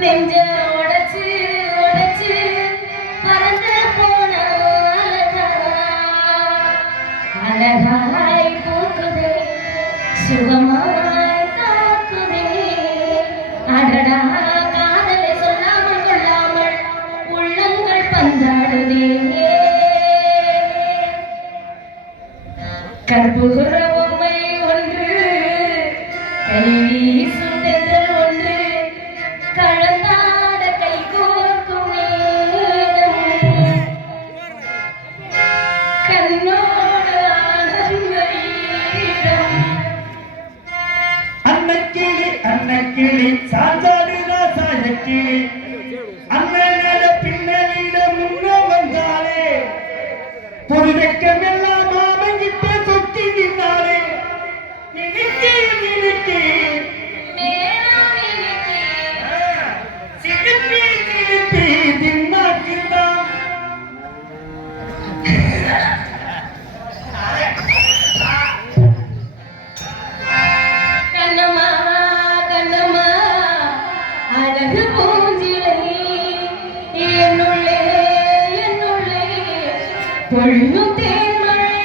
நெஞ்ச உடைச்சு உடைச்சு பறந்து போன அழகாய் பூக்குதே சுகமாய் தாக்குதே அடடா காதலை சொல்லாமல் கொள்ளாமல் உள்ளங்கள் பந்தாடுதே கற்புகிற பொம்மை ஒன்று கை வீசும் தென்றல் ஒன்று கலந்தாட கை கோர்க்கும் நேரம் கண்ணோடு ஆனந்த ஈரம் அன்னக்கிளி சாஞ்சாடுதா சாயக்கிளி அண்ணனோட பின்னணியில முன்ன வந்தாலே பொது வெக்கமெல்லாம் பொழியும் தேன்மழை